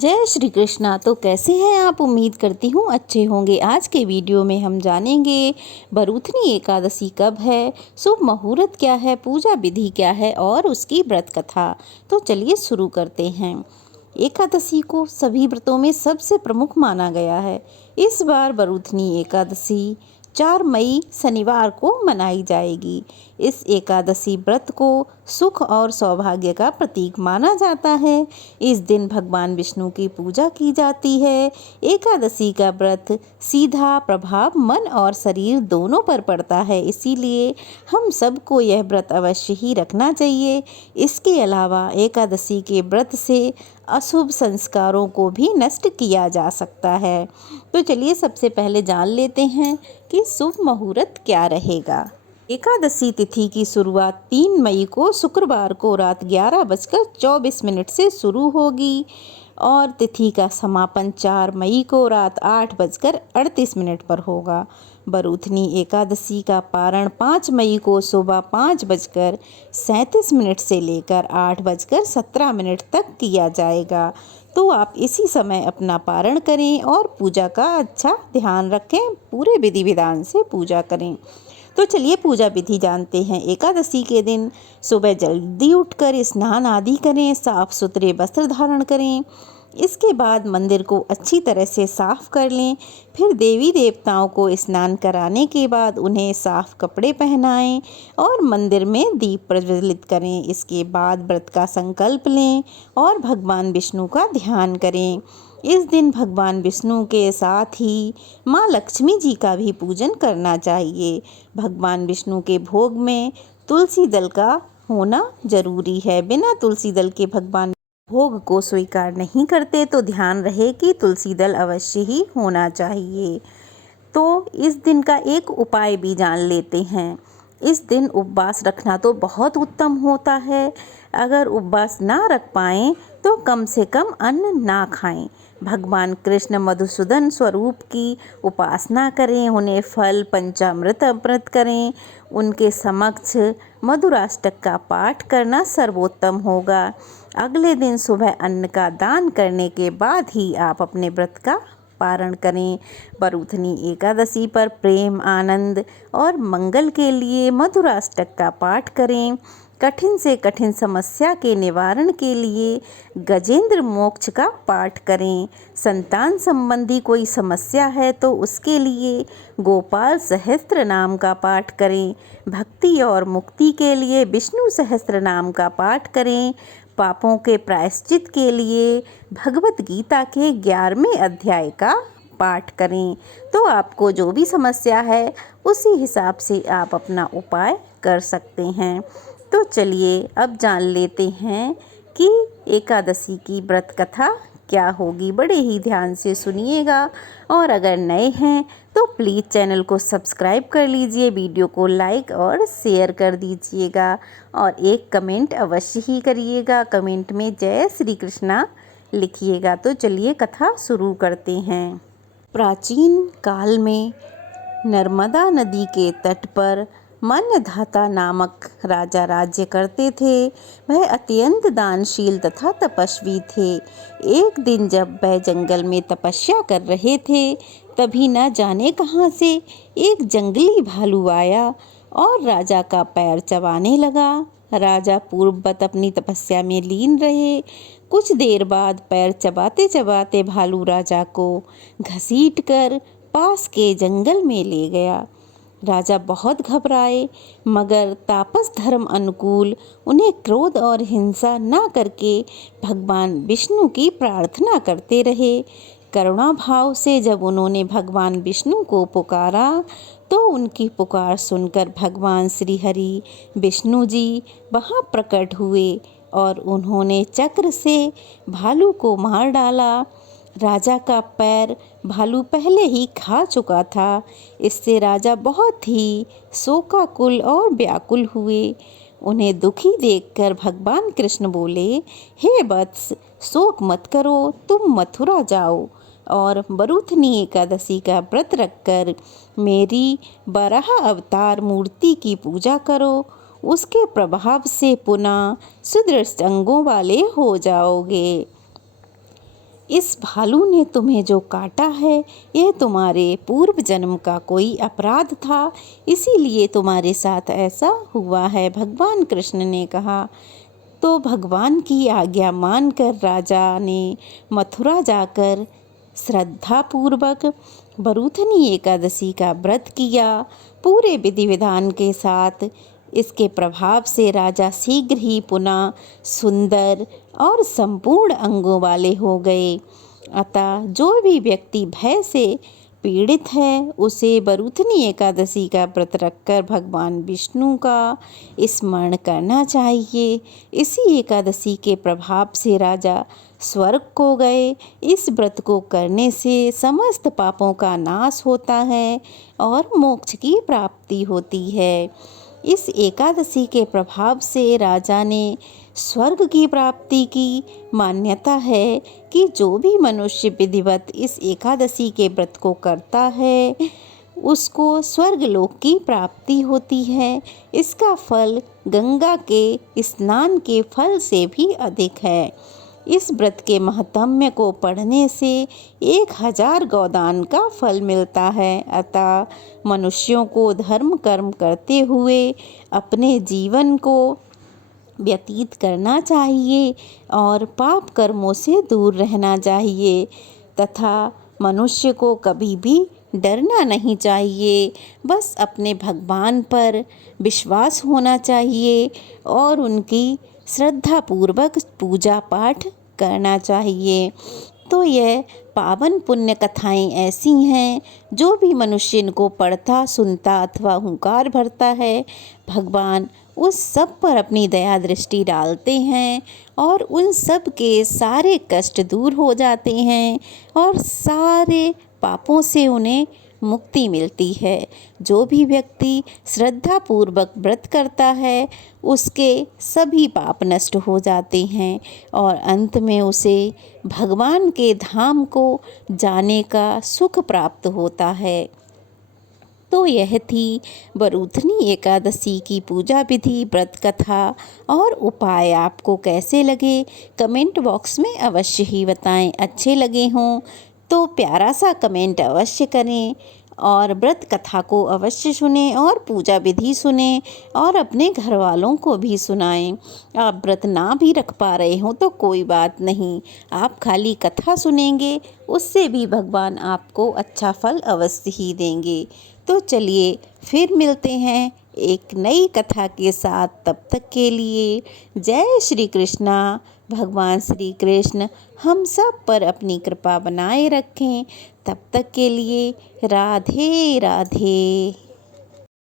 जय श्री कृष्णा। तो कैसे हैं आप? उम्मीद करती हूँ अच्छे होंगे। आज के वीडियो में हम जानेंगे बरूथनी एकादशी कब है, शुभ मुहूर्त क्या है, पूजा विधि क्या है और उसकी व्रत कथा। तो चलिए शुरू करते हैं। एकादशी को सभी व्रतों में सबसे प्रमुख माना गया है। इस बार बरूथनी एकादशी 4 मई शनिवार को मनाई जाएगी। इस एकादशी व्रत को सुख और सौभाग्य का प्रतीक माना जाता है। इस दिन भगवान विष्णु की पूजा की जाती है। एकादशी का व्रत सीधा प्रभाव मन और शरीर दोनों पर पड़ता है, इसीलिए हम सबको यह व्रत अवश्य ही रखना चाहिए। इसके अलावा एकादशी के व्रत से अशुभ संस्कारों को भी नष्ट किया जा सकता है। तो चलिए सबसे पहले जान लेते हैं कि शुभ मुहूर्त क्या रहेगा। एकादशी तिथि की शुरुआत 3 मई को शुक्रवार को रात 11:24 से शुरू होगी और तिथि का समापन 4 मई को रात 8:38 पर होगा। बरूथनी एकादशी का पारण 5 मई को सुबह 5:37 से लेकर 8:17 तक किया जाएगा। तो आप इसी समय अपना पारण करें और पूजा का अच्छा ध्यान रखें, पूरे विधि विधान से पूजा करें। तो चलिए पूजा विधि जानते हैं। एकादशी के दिन सुबह जल्दी उठकर स्नान आदि करें, साफ सुथरे वस्त्र धारण करें। इसके बाद मंदिर को अच्छी तरह से साफ कर लें। फिर देवी देवताओं को स्नान कराने के बाद उन्हें साफ कपड़े पहनाएं और मंदिर में दीप प्रज्वलित करें। इसके बाद व्रत का संकल्प लें और भगवान विष्णु का ध्यान करें। इस दिन भगवान विष्णु के साथ ही माँ लक्ष्मी जी का भी पूजन करना चाहिए। भगवान विष्णु के भोग में तुलसी दल का होना जरूरी है। बिना तुलसी दल के भगवान भोग को स्वीकार नहीं करते, तो ध्यान रहे कि तुलसी दल अवश्य ही होना चाहिए। तो इस दिन का एक उपाय भी जान लेते हैं। इस दिन उपवास रखना तो बहुत उत्तम होता है। अगर उपवास ना रख पाएँ तो कम से कम अन्न ना खाएं। भगवान कृष्ण मधुसूदन स्वरूप की उपासना करें, उन्हें फल पंचामृत अर्पित करें। उनके समक्ष मधुराष्टक का पाठ करना सर्वोत्तम होगा। अगले दिन सुबह अन्न का दान करने के बाद ही आप अपने व्रत का पारण करें। बरूथनी एकादशी पर प्रेम, आनंद और मंगल के लिए मधुराष्टक का पाठ करें। कठिन से कठिन समस्या के निवारण के लिए गजेंद्र मोक्ष का पाठ करें। संतान संबंधी कोई समस्या है तो उसके लिए गोपाल सहस्त्र नाम का पाठ करें। भक्ति और मुक्ति के लिए विष्णु सहस्त्र नाम का पाठ करें। पापों के प्रायश्चित के लिए भगवत गीता के 11वें अध्याय का पाठ करें। तो आपको जो भी समस्या है उसी हिसाब से आप अपना उपाय कर सकते हैं। तो चलिए अब जान लेते हैं कि एकादशी की व्रत कथा क्या होगी। बड़े ही ध्यान से सुनिएगा और अगर नए हैं तो प्लीज़ चैनल को सब्सक्राइब कर लीजिए, वीडियो को लाइक और शेयर कर दीजिएगा और एक कमेंट अवश्य ही करिएगा। कमेंट में जय श्री कृष्णा लिखिएगा। तो चलिए कथा शुरू करते हैं। प्राचीन काल में नर्मदा नदी के तट पर मन्नधाता नामक राजा राज्य करते थे। वह अत्यंत दानशील तथा तपस्वी थे। एक दिन जब वह जंगल में तपस्या कर रहे थे, तभी न जाने कहाँ से एक जंगली भालू आया और राजा का पैर चबाने लगा। राजा पूर्ववत अपनी तपस्या में लीन रहे। कुछ देर बाद पैर चबाते चबाते भालू राजा को घसीटकर पास के जंगल में ले गया। राजा बहुत घबराए, मगर तापस धर्म अनुकूल उन्हें क्रोध और हिंसा न करके भगवान विष्णु की प्रार्थना करते रहे। करुणा भाव से जब उन्होंने भगवान विष्णु को पुकारा तो उनकी पुकार सुनकर भगवान श्री हरि विष्णु जी वहाँ प्रकट हुए और उन्होंने चक्र से भालू को मार डाला। राजा का पैर भालू पहले ही खा चुका था। इससे राजा बहुत ही शोकाकुल और व्याकुल हुए। उन्हें दुखी देखकर भगवान कृष्ण बोले, हे वत्स, शोक मत करो, तुम मथुरा जाओ और बरूथनी एकादशी का व्रत रखकर मेरी वराह अवतार मूर्ति की पूजा करो। उसके प्रभाव से पुनः सुदृढ़ अंगों वाले हो जाओगे। इस भालू ने तुम्हें जो काटा है यह तुम्हारे पूर्व जन्म का कोई अपराध था, इसीलिए तुम्हारे साथ ऐसा हुआ है, भगवान कृष्ण ने कहा। तो भगवान की आज्ञा मानकर राजा ने मथुरा जाकर श्रद्धापूर्वक बरूथनी एकादशी का व्रत किया। पूरे विधि विधान के साथ इसके प्रभाव से राजा शीघ्र ही पुनः सुंदर और संपूर्ण अंगों वाले हो गए। अतः जो भी व्यक्ति भय से पीड़ित है उसे बरूथनी एकादशी का व्रत रखकर भगवान विष्णु का स्मरण करना चाहिए। इसी एकादशी के प्रभाव से राजा स्वर्ग को गए। इस व्रत को करने से समस्त पापों का नाश होता है और मोक्ष की प्राप्ति होती है। इस एकादशी के प्रभाव से राजा ने स्वर्ग की प्राप्ति की मान्यता है कि जो भी मनुष्य विधिवत इस एकादशी के व्रत को करता है उसको स्वर्ग लोक की प्राप्ति होती है। इसका फल गंगा के स्नान के फल से भी अधिक है। इस व्रत के महत्म्य को पढ़ने से 1000 गोदान का फल मिलता है। अतः मनुष्यों को धर्म कर्म करते हुए अपने जीवन को व्यतीत करना चाहिए और पाप कर्मों से दूर रहना चाहिए तथा मनुष्य को कभी भी डरना नहीं चाहिए। बस अपने भगवान पर विश्वास होना चाहिए और उनकी श्रद्धापूर्वक पूजा पाठ करना चाहिए। तो यह पावन पुण्य कथाएं ऐसी हैं जो भी मनुष्य इनको पढ़ता सुनता अथवा हुंकार भरता है, भगवान उस सब पर अपनी दया दृष्टि डालते हैं और उन सब के सारे कष्ट दूर हो जाते हैं और सारे पापों से उन्हें मुक्ति मिलती है। जो भी व्यक्ति श्रद्धापूर्वक व्रत करता है उसके सभी पाप नष्ट हो जाते हैं और अंत में उसे भगवान के धाम को जाने का सुख प्राप्त होता है। तो यह थी बरूथनी एकादशी की पूजा विधि, व्रत कथा और उपाय। आपको कैसे लगे कमेंट बॉक्स में अवश्य ही बताएं। अच्छे लगे हों तो प्यारा सा कमेंट अवश्य करें और व्रत कथा को अवश्य सुनें और पूजा विधि सुनें और अपने घर वालों को भी सुनाएं। आप व्रत ना भी रख पा रहे हो तो कोई बात नहीं, आप खाली कथा सुनेंगे उससे भी भगवान आपको अच्छा फल अवश्य ही देंगे। तो चलिए फिर मिलते हैं एक नई कथा के साथ। तब तक के लिए जय श्री कृष्णा। भगवान श्री कृष्ण हम सब पर अपनी कृपा बनाए रखें। तब तक के लिए राधे राधे।